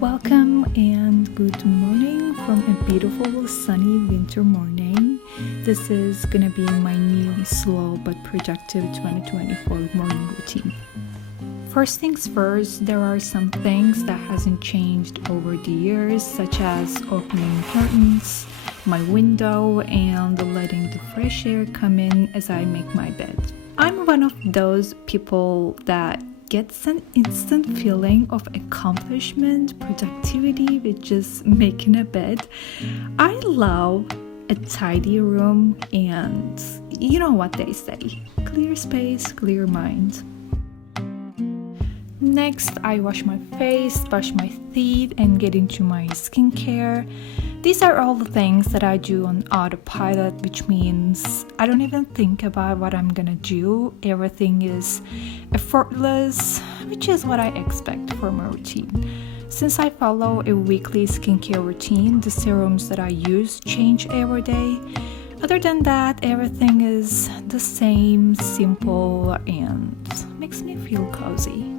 Welcome and good morning from a beautiful sunny winter morning. This is gonna be my new slow but productive 2024 morning routine. First things first, there are some things that hasn't changed over the years, such as opening curtains, my window, and letting the fresh air come in as I make my bed. I'm one of those people that gets an instant feeling of accomplishment, productivity with just making a bed. I love a tidy room, and you know what they say, clear space, clear mind. Next, I wash my face, brush my teeth, and get into my skincare. These are all the things that I do on autopilot, which means I don't even think about what I'm gonna do. Everything is effortless, which is what I expect from a routine. Since I follow a weekly skincare routine, the serums that I use change every day. Other than that, everything is the same, simple, and makes me feel cozy.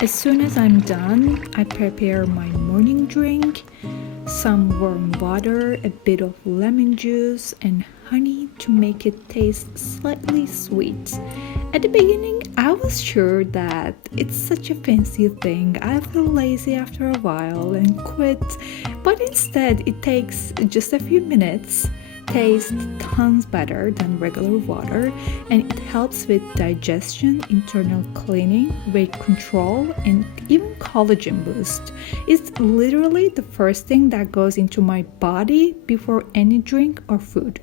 As soon as I'm done, I prepare my morning drink, some warm water, a bit of lemon juice, and honey to make it taste slightly sweet. At the beginning, I was sure that it's such a fancy thing. I feel lazy after a while and quit, but instead it takes just a few minutes. Tastes tons better than regular water, and it helps with digestion, internal cleaning, weight control, and even collagen boost. It's literally the first thing that goes into my body before any drink or food.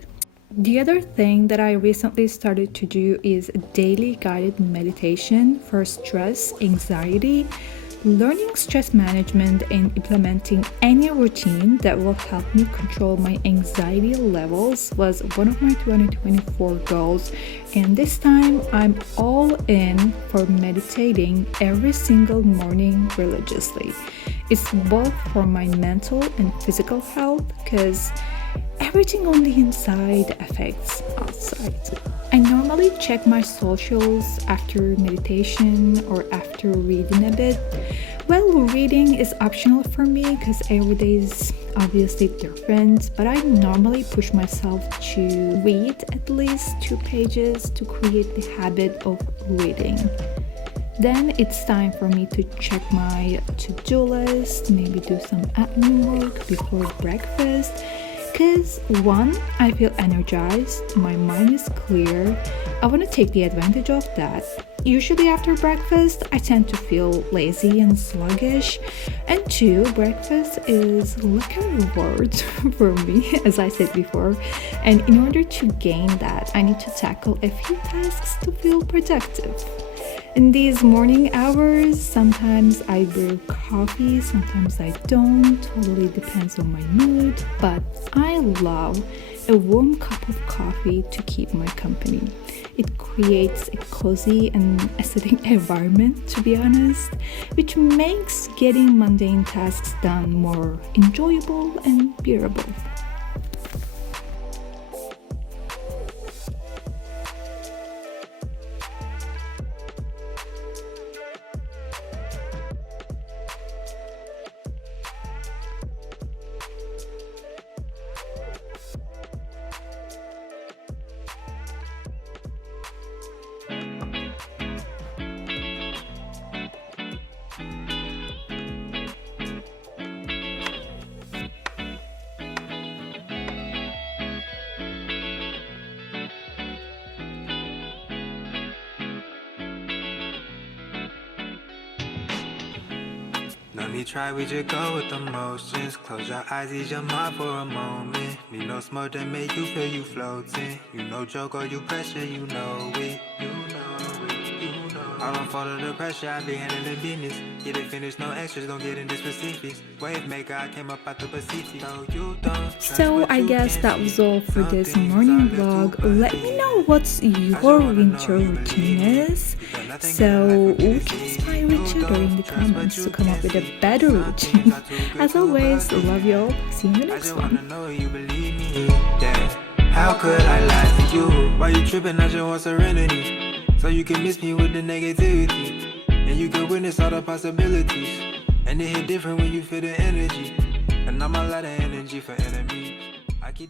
The other thing that I recently started to do is a daily guided meditation for stress, anxiety, learning stress management, and implementing any routine that will help me control my anxiety levels was one of my 2024 goals, and this time I'm all in for meditating every single morning religiously. It's both for my mental and physical health because everything on the inside affects outside. I normally check my socials after meditation or after reading a bit. Well, reading is optional for me because every day is obviously different, but I normally push myself to read at least 2 pages to create the habit of reading. Then it's time for me to check my to-do list, maybe do some admin work before breakfast. Because one, I feel energized, my mind is clear, I want to take the advantage of that. Usually after breakfast, I tend to feel lazy and sluggish. And two, breakfast is like a reward for me, as I said before. And in order to gain that, I need to tackle a few tasks to feel productive. In these morning hours, sometimes I brew coffee, sometimes I don't, totally depends on my mood, but I love a warm cup of coffee to keep my company. It creates a cozy and aesthetic environment, to be honest, which makes getting mundane tasks done more enjoyable and bearable. No need try, we just go with the motions. Close your eyes, ease your mind for a moment. Need no smoke to make you feel you floating. You know joke or you pressure, you know it. You know it, you know it. I don't fall under pressure, I be handling business. Get it finished, no extras, don't get into specifics. Wave maker, I came up out the Pacific. So you don't So I guess that was all for this morning vlog. Let me know what's your winter routine is, so we can inspire each other in the comments to come up with a better routine. As always, love you all. See you in the next one. How could I lie to you? Why you tripping? I just want serenity, so you can miss me with the negativity, and you can witness all the possibilities. And it hit different when you feel the energy. And I'm a lot of energy for enemies. I keep the